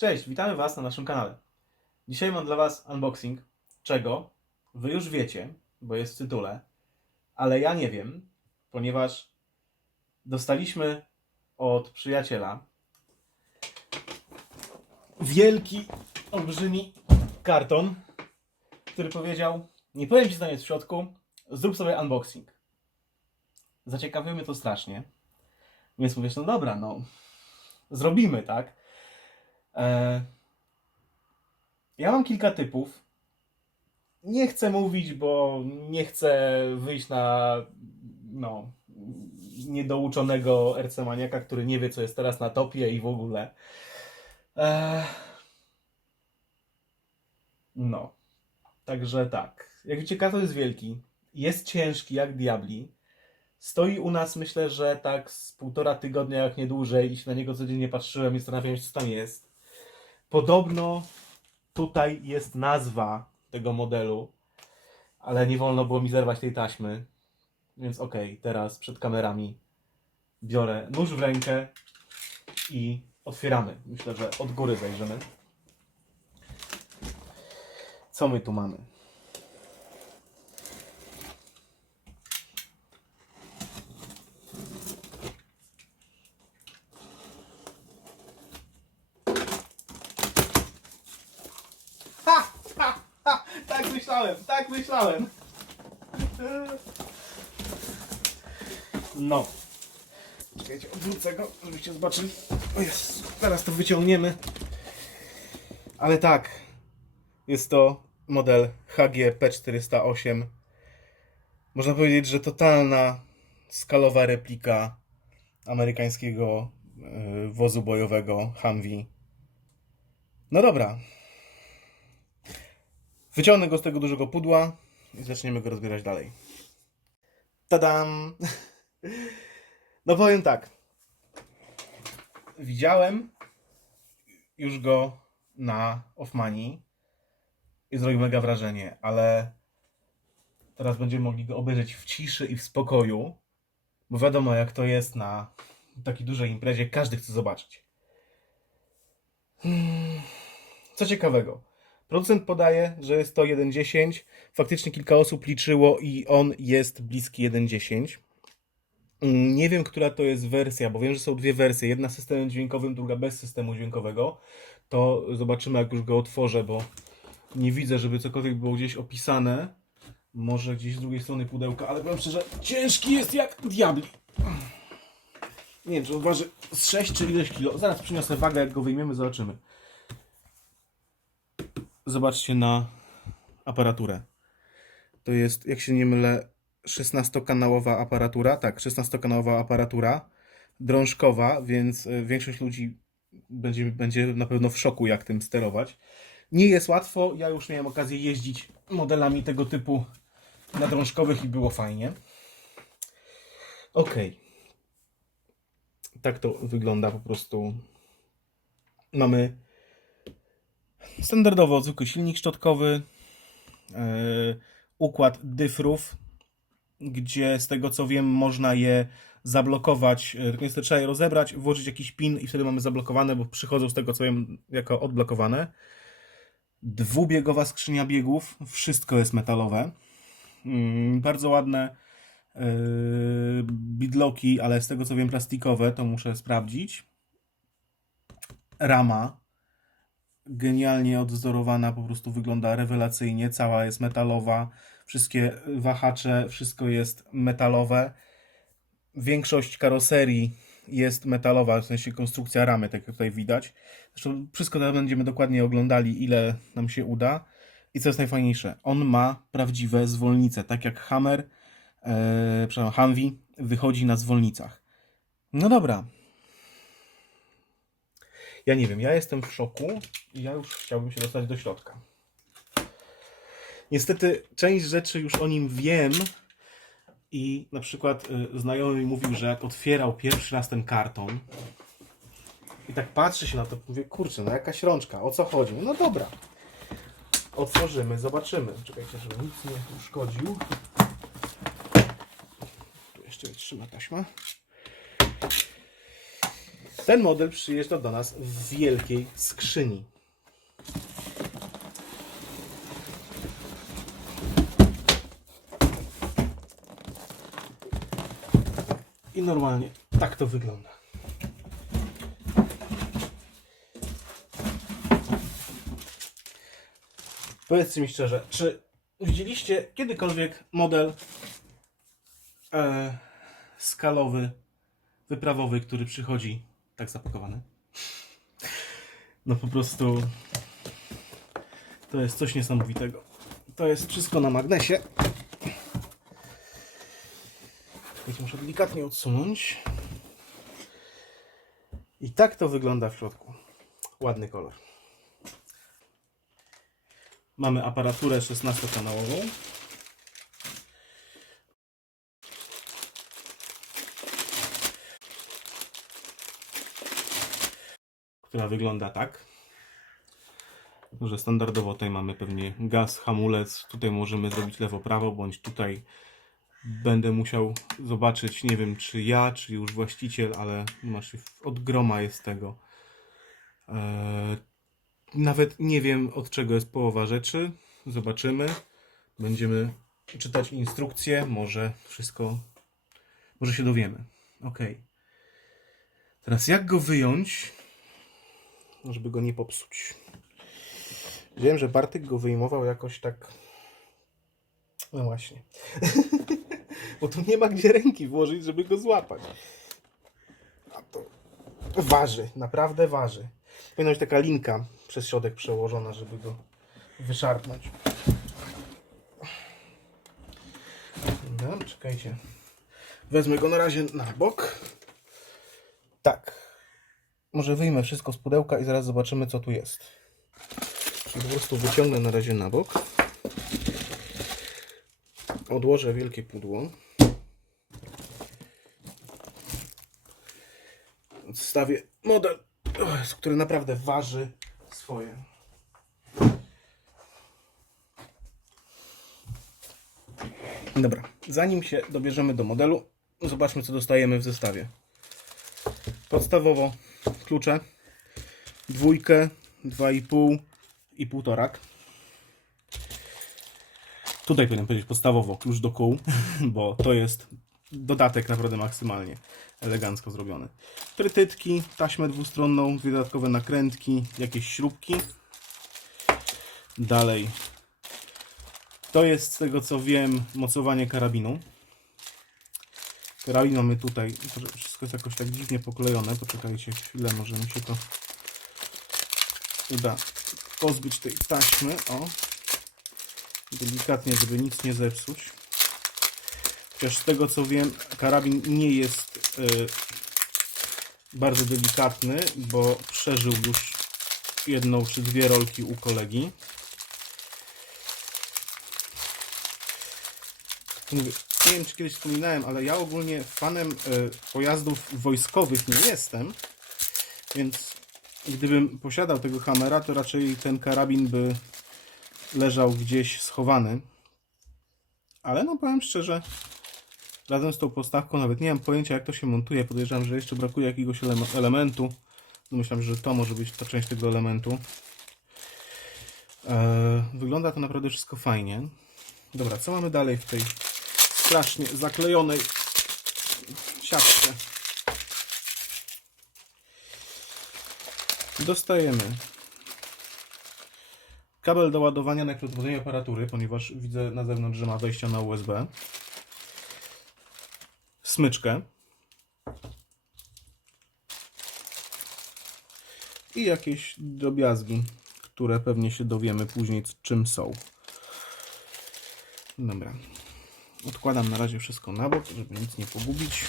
Cześć, witamy Was na naszym kanale. Dzisiaj mam dla Was unboxing, czego Wy już wiecie, bo jest w tytule, ale ja nie wiem, ponieważ dostaliśmy od przyjaciela wielki, olbrzymi karton, który powiedział, nie powiem Ci co jest w środku, zrób sobie unboxing. Zaciekawiło mnie to strasznie, więc mówię, no dobra, no zrobimy, tak? E, ja mam kilka typów. Nie chcę mówić, bo nie chcę wyjść na no, niedouczonego RC-maniaka, który nie wie, co jest teraz na topie i w ogóle. E, no. Także tak. Jak widzicie, karton jest wielki. Jest ciężki jak diabli. Stoi u nas, myślę, że tak z półtora tygodnia, jak nie dłużej, i się na niego codziennie patrzyłem i zastanawiałem się, co tam jest. Podobno tutaj jest nazwa tego modelu, ale nie wolno było mi zerwać tej taśmy. Więc okej, teraz przed kamerami biorę nóż w rękę i otwieramy. Myślę, że od góry zajrzymy. Co my tu mamy? Ha, ha, ha, tak myślałem, tak myślałem. No. Czekajcie, odwrócę go, żebyście zobaczyli. O teraz to wyciągniemy. Ale tak, jest to model HG P408. Można powiedzieć, że totalna skalowa replika amerykańskiego e, wozu bojowego Humvee. No dobra, Wyciągnę go z tego dużego pudła i zaczniemy go rozbierać dalej. Tadam! No powiem tak. Widziałem już go na Offmani i zrobił mega wrażenie, ale teraz będziemy mogli go obejrzeć w ciszy i w spokoju, bo wiadomo jak to jest na takiej dużej imprezie, każdy chce zobaczyć. Hmm, Co ciekawego, Producent podaje, że jest to 1.10. Faktycznie kilka osób liczyło i on jest bliski 1.10. Mm, Nie wiem, która to jest wersja, bo wiem, że są dwie wersje. Jedna z systemem dźwiękowym, druga bez systemu dźwiękowego. To zobaczymy, jak już go otworzę, bo nie widzę, żeby cokolwiek było gdzieś opisane. Może gdzieś z drugiej strony pudełka, ale powiem szczerze, ciężki jest jak diabli. Nie wiem, czy on waży z 6 czy ileś kilo. Zaraz przyniosę wagę, jak go wyjmiemy, zobaczymy. Zobaczcie na aparaturę. To jest, jak się nie mylę, 16-kanałowa aparatura. Tak, 16-kanałowa aparatura. Drążkowa, więc y, większość ludzi będzie, będzie na pewno w szoku, jak tym sterować. Nie jest łatwo. Ja już miałem okazję jeździć modelami tego typu na drążkowych i było fajnie. Ok. Tak to wygląda po prostu. Mamy Standardowo zwykły silnik szczotkowy, yy, układ dyfrów, gdzie z tego co wiem można je zablokować, yy, tylko niestety trzeba je rozebrać, włożyć jakiś pin i wtedy mamy zablokowane, bo przychodzą z tego co wiem jako odblokowane. Dwubiegowa skrzynia biegów, wszystko jest metalowe. Yy, bardzo ładne yy, bidloki, ale z tego co wiem plastikowe, to muszę sprawdzić. Rama genialnie odwzorowana, po prostu wygląda rewelacyjnie, cała jest metalowa, wszystkie wahacze, wszystko jest metalowe. Większość karoserii jest metalowa, w sensie konstrukcja ramy, tak jak tutaj widać. Zresztą wszystko teraz będziemy dokładnie oglądali, ile nam się uda. I co jest najfajniejsze, on ma prawdziwe zwolnice, tak jak Hammer, e, przepraszam, Humvee wychodzi na zwolnicach. No dobra, ja nie wiem, ja jestem w szoku i ja już chciałbym się dostać do środka. Niestety część rzeczy już o nim wiem i na przykład y, znajomy mi mówił, że jak otwierał pierwszy raz ten karton i tak patrzy się na to, mówię, kurczę, no jakaś rączka, o co chodzi? No dobra, otworzymy, zobaczymy. Czekajcie, żeby nic nie uszkodził. Tu jeszcze trzyma taśma. Ten model przyjeżdża do nas w wielkiej skrzyni. I normalnie tak to wygląda. Powiedzcie mi szczerze, czy widzieliście kiedykolwiek model e, skalowy, wyprawowy, który przychodzi tak zapakowany? No po prostu to jest coś niesamowitego. To jest wszystko na magnesie. Czekajcie, muszę delikatnie odsunąć. I tak to wygląda w środku. Ładny kolor. Mamy aparaturę 16-kanałową. Która wygląda tak. Że standardowo tutaj mamy pewnie gaz, hamulec. Tutaj możemy zrobić lewo-prawo, bądź tutaj będę musiał zobaczyć, nie wiem czy ja, czy już właściciel, ale masz od groma jest tego. Eee, nawet nie wiem od czego jest połowa rzeczy. Zobaczymy. Będziemy czytać instrukcje. Może wszystko. Może się dowiemy. Ok. Teraz jak go wyjąć, żeby go nie popsuć? Wiem, że Bartek go wyjmował jakoś tak. No właśnie. Bo tu nie ma gdzie ręki włożyć, żeby go złapać. A to waży, naprawdę waży. Powinna być taka linka przez środek przełożona, żeby go wyszarpnąć. Dobra, czekajcie. Wezmę go na razie na bok. Tak. Może wyjmę wszystko z pudełka i zaraz zobaczymy, co tu jest. Po prostu wyciągnę na razie na bok. Odłożę wielkie pudło. Odstawię model, który naprawdę waży swoje. Dobra, zanim się dobierzemy do modelu, zobaczmy co dostajemy w zestawie. Podstawowo klucze, dwójkę, dwa i pół i półtorak. Tutaj powinien powiedzieć podstawowo klucz do kół, bo to jest dodatek naprawdę maksymalnie elegancko zrobiony. Trytytki, taśmę dwustronną, dwie dodatkowe nakrętki, jakieś śrubki. Dalej. To jest z tego co wiem mocowanie karabinu. Karabin mamy tutaj, wszystko jest jakoś tak dziwnie poklejone. Poczekajcie chwilę, może mi się to uda pozbyć tej taśmy. O, delikatnie, żeby nic nie zepsuć. Chociaż z tego co wiem, karabin nie jest y, bardzo delikatny, bo przeżył już jedną czy dwie rolki u kolegi. Nie wiem czy kiedyś wspominałem, ale ja ogólnie fanem y, pojazdów wojskowych nie jestem, więc gdybym posiadał tego Hammera, to raczej ten karabin by leżał gdzieś schowany. Ale no powiem szczerze, razem z tą postawką nawet nie mam pojęcia jak to się montuje. Podejrzewam, że jeszcze brakuje jakiegoś ele- elementu. Myślę, że to może być ta część tego elementu. Eee, wygląda to naprawdę wszystko fajnie. Dobra, co mamy dalej w tej strasznie zaklejonej siatce? Dostajemy kabel do ładowania na podwodzenie aparatury, ponieważ widzę na zewnątrz, że ma wejście na USB. Smyczkę. I jakieś drobiazgi, które pewnie się dowiemy później czym są. Dobra. Odkładam na razie wszystko na bok, żeby nic nie pogubić.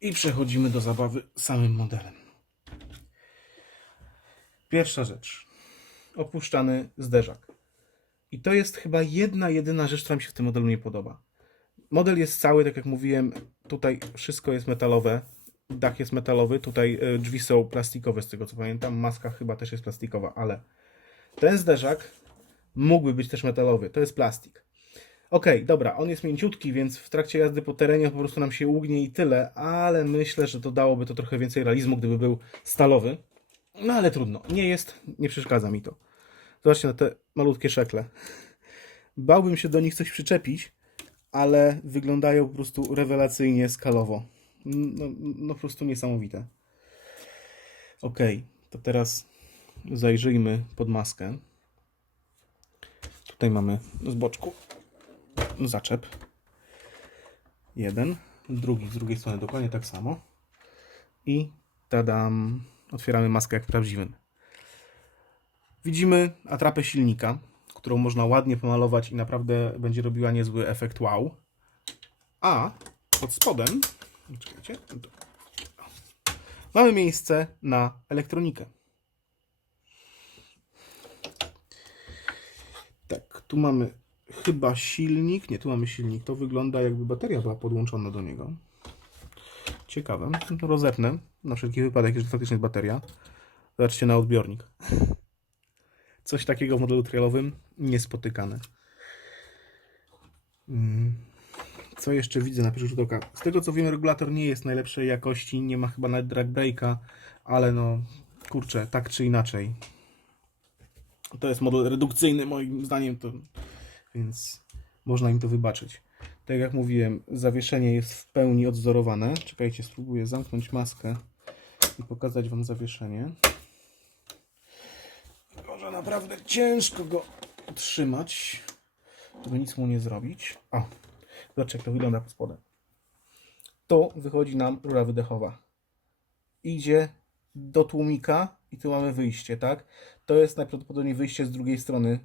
I przechodzimy do zabawy samym modelem. Pierwsza rzecz. Opuszczany zderzak. I to jest chyba jedna, jedyna rzecz, która mi się w tym modelu nie podoba. Model jest cały, tak jak mówiłem, tutaj wszystko jest metalowe. Dach jest metalowy, tutaj e, drzwi są plastikowe, z tego co pamiętam. Maska chyba też jest plastikowa, ale ten zderzak mógłby być też metalowy. To jest plastik. Okej, dobra, on jest mięciutki, więc w trakcie jazdy po terenie po prostu nam się ługnie i tyle, ale myślę, że to dałoby to trochę więcej realizmu, gdyby był stalowy. No ale trudno, nie jest, nie przeszkadza mi to. Zobaczcie na te malutkie szekle. Bałbym się do nich coś przyczepić, ale wyglądają po prostu rewelacyjnie skalowo. No, no po prostu niesamowite. Okej, to teraz zajrzyjmy pod maskę. Tutaj mamy z boczku zaczep. Jeden, drugi z drugiej strony dokładnie tak samo. I tadam, otwieramy maskę jak w prawdziwym. Widzimy atrapę silnika, którą można ładnie pomalować i naprawdę będzie robiła niezły efekt wow. A pod spodem, czekajcie, mamy miejsce na elektronikę. Tak, tu mamy chyba silnik. Nie, tu mamy silnik. To wygląda jakby bateria była podłączona do niego. Ciekawe. Rozepnę na wszelki wypadek, jeżeli faktycznie jest bateria. Zobaczcie na odbiornik. Coś takiego w modelu trailowym niespotykane. Mm. Co jeszcze widzę na pierwszy rzut oka? Z tego co wiem, regulator nie jest najlepszej jakości, nie ma chyba nawet drag breaka, ale no kurczę, tak czy inaczej. To jest model redukcyjny, moim zdaniem, to, więc można im to wybaczyć. Tak jak mówiłem, zawieszenie jest w pełni odzorowane. Czekajcie, spróbuję zamknąć maskę i pokazać Wam zawieszenie. Może naprawdę ciężko go trzymać, żeby nic mu nie zrobić. O, zobaczcie jak to wygląda pod spodem. Tu wychodzi nam rura wydechowa. Idzie do tłumika i tu mamy wyjście, tak? To jest najprawdopodobniej wyjście z drugiej strony,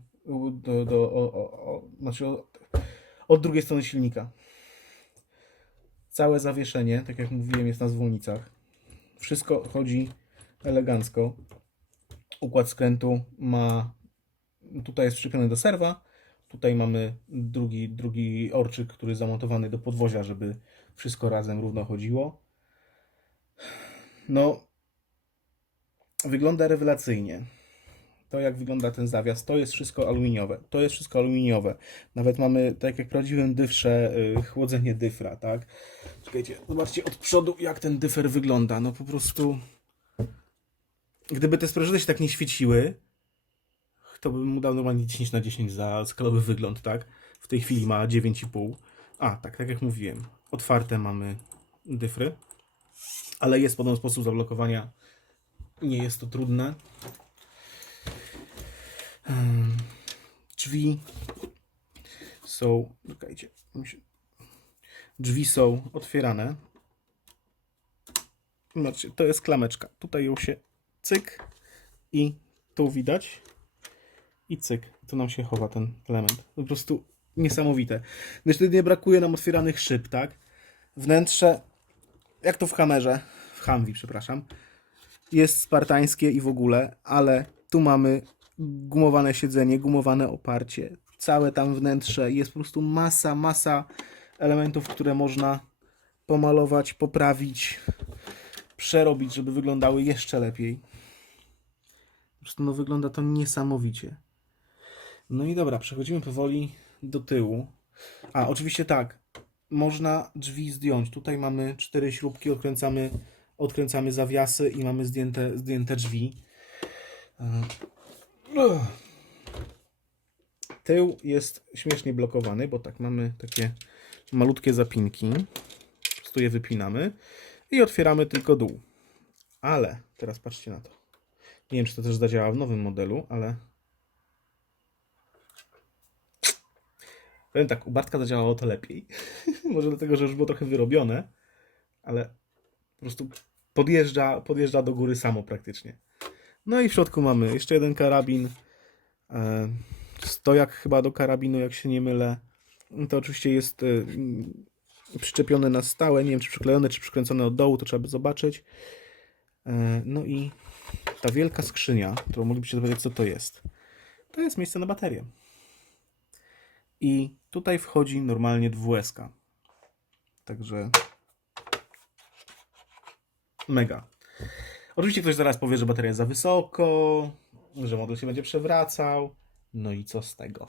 do, do, o, o, o, znaczy od, od drugiej strony silnika. Całe zawieszenie, tak jak mówiłem, jest na zwolnicach. Wszystko chodzi elegancko. Układ skrętu ma, tutaj jest przyczepiony do serwa, tutaj mamy drugi, drugi orczyk, który jest zamontowany do podwozia, żeby wszystko razem równo chodziło. No, wygląda rewelacyjnie. To jak wygląda ten zawias, to jest wszystko aluminiowe. To jest wszystko aluminiowe. Nawet mamy, tak jak w prawdziwym dyfrze, yy, chłodzenie dyfra, tak? Czekajcie, zobaczcie od przodu, jak ten dyfer wygląda. No po prostu... Gdyby te sprężyny się tak nie świeciły, to bym mu dał normalnie 10 na 10 za skalowy wygląd, tak? W tej chwili ma 9,5. A, tak, tak jak mówiłem. Otwarte mamy dyfry, ale jest podobny sposób zablokowania. Nie jest to trudne. Drzwi są. Czekajcie. Drzwi są otwierane. Zobaczcie, to jest klameczka. Tutaj ją się cyk i tu widać. I cyk. Tu nam się chowa ten element. Po prostu niesamowite. Niestety nie brakuje nam otwieranych szyb, tak? Wnętrze, jak to w Hammerze, w Humvee, przepraszam, jest spartańskie i w ogóle, ale tu mamy gumowane siedzenie, gumowane oparcie, całe tam wnętrze, jest po prostu masa, masa elementów, które można pomalować, poprawić, przerobić, żeby wyglądały jeszcze lepiej. Prostu no, wygląda to niesamowicie. No i dobra, przechodzimy powoli do tyłu. A, oczywiście tak, można drzwi zdjąć. Tutaj mamy cztery śrubki, odkręcamy, odkręcamy zawiasy i mamy zdjęte, zdjęte drzwi. E. Tył jest śmiesznie blokowany, bo tak mamy takie malutkie zapinki. Po prostu je wypinamy i otwieramy tylko dół. Ale teraz patrzcie na to. Nie wiem, czy to też zadziała w nowym modelu, ale. Powiem tak, u Bartka zadziałało to lepiej. Może dlatego, że już było trochę wyrobione, ale po prostu podjeżdża, podjeżdża do góry samo praktycznie. No i w środku mamy jeszcze jeden karabin. E, Stojak chyba do karabinu, jak się nie mylę. To oczywiście jest e, przyczepione na stałe. Nie wiem, czy przyklejone, czy przykręcone od dołu, to trzeba by zobaczyć. E, No i ta wielka skrzynia, którą moglibyście dowiedzieć, co to jest. To jest miejsce na baterię. I tutaj wchodzi normalnie dwueska. Także mega. Oczywiście ktoś zaraz powie, że bateria jest za wysoko, że model się będzie przewracał. No i co z tego?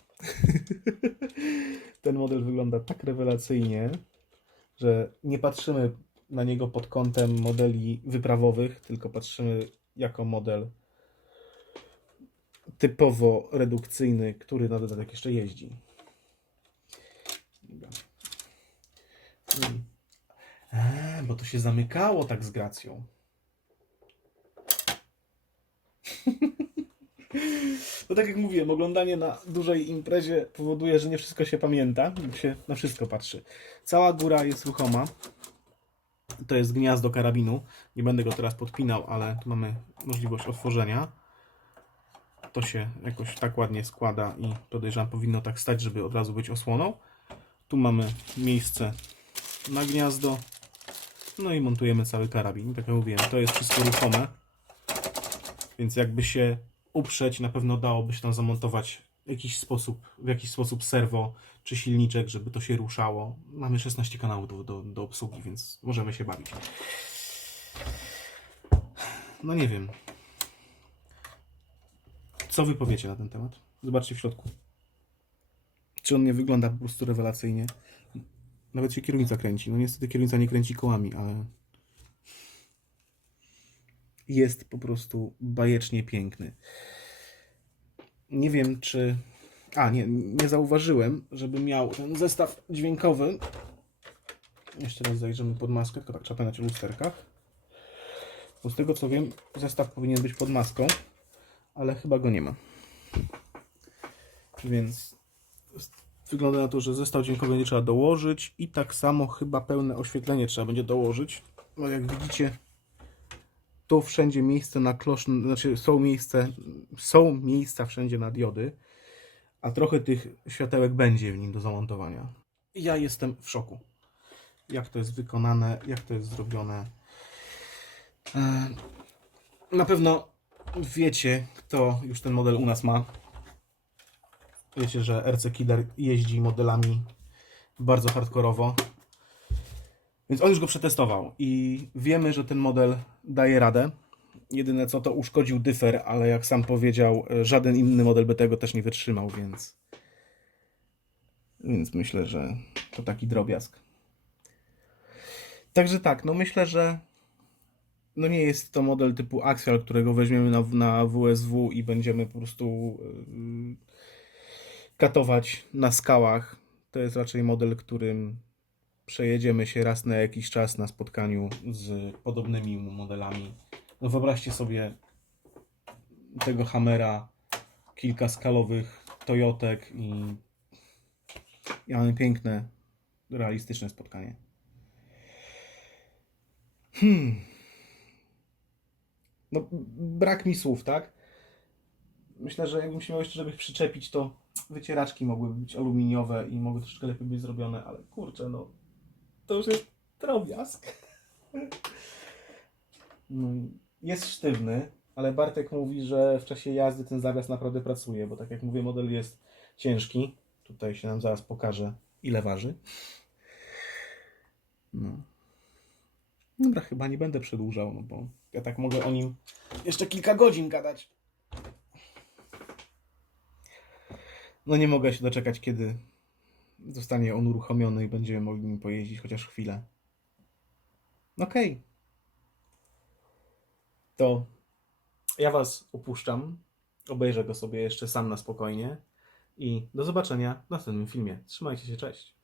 ten model wygląda tak rewelacyjnie, że nie patrzymy na niego pod kątem modeli wyprawowych, tylko patrzymy jako model typowo redukcyjny, który na dodatek jeszcze jeździ. Dobra. Eee, bo to się zamykało tak z gracją. No tak jak mówiłem, oglądanie na dużej imprezie powoduje, że nie wszystko się pamięta, się na wszystko patrzy. Cała góra jest ruchoma. To jest gniazdo karabinu. Nie będę go teraz podpinał, ale tu mamy możliwość otworzenia. To się jakoś tak ładnie składa i podejrzewam powinno tak stać, żeby od razu być osłoną. Tu mamy miejsce na gniazdo. No i montujemy cały karabin. Tak jak mówiłem, to jest wszystko ruchome. Więc jakby się uprzeć, na pewno dałoby się tam zamontować jakiś sposób, w jakiś sposób serwo czy silniczek, żeby to się ruszało. Mamy 16 kanałów do, do, do obsługi, więc możemy się bawić. No nie wiem. Co wy powiecie na ten temat? Zobaczcie w środku. Czy on nie wygląda po prostu rewelacyjnie? Nawet się kierownica kręci. No niestety kierownica nie kręci kołami, ale jest po prostu bajecznie piękny. Nie wiem, czy. A, nie, nie zauważyłem, żeby miał ten zestaw dźwiękowy. Jeszcze raz zajrzymy pod maskę, tylko tak trzeba pamiętać o lusterkach. Bo z tego co wiem, zestaw powinien być pod maską, ale chyba go nie ma. Więc wygląda na to, że zestaw dźwiękowy będzie trzeba dołożyć i tak samo chyba pełne oświetlenie trzeba będzie dołożyć. Bo jak widzicie, tu wszędzie miejsce na klosz, znaczy są miejsce, są miejsca wszędzie na diody, a trochę tych światełek będzie w nim do zamontowania. Ja jestem w szoku. Jak to jest wykonane, jak to jest zrobione. E, Na pewno wiecie, kto już ten model u nas ma. Wiecie, że RC Killer jeździ modelami bardzo hardkorowo. Więc on już go przetestował i wiemy, że ten model daje radę. Jedyne co to uszkodził dyfer, ale jak sam powiedział, żaden inny model by tego też nie wytrzymał, więc. Więc myślę, że to taki drobiazg. Także tak, no myślę, że no nie jest to model typu Axial, którego weźmiemy na, na WSW i będziemy po prostu yy, katować na skałach. To jest raczej model, którym przejedziemy się raz na jakiś czas na spotkaniu z podobnymi modelami. No wyobraźcie sobie tego Hammera, kilka skalowych Toyotek i, i mamy piękne, realistyczne spotkanie. Hmm. No, brak mi słów, tak? Myślę, że jakbym się miał jeszcze czegoś przyczepić, to wycieraczki mogłyby być aluminiowe i mogły troszkę lepiej być zrobione, ale kurczę, no to już jest drobiazg. No, jest sztywny, ale Bartek mówi, że w czasie jazdy ten zawias naprawdę pracuje, bo tak jak mówię, model jest ciężki. Tutaj się nam zaraz pokaże, ile waży. No. Dobra, chyba nie będę przedłużał, no bo ja tak mogę o nim jeszcze kilka godzin gadać. No nie mogę się doczekać, kiedy zostanie on uruchomiony i będziemy mogli nim pojeździć chociaż chwilę. Okej. To ja Was opuszczam. Obejrzę go sobie jeszcze sam na spokojnie. I do zobaczenia w następnym filmie. Trzymajcie się, cześć.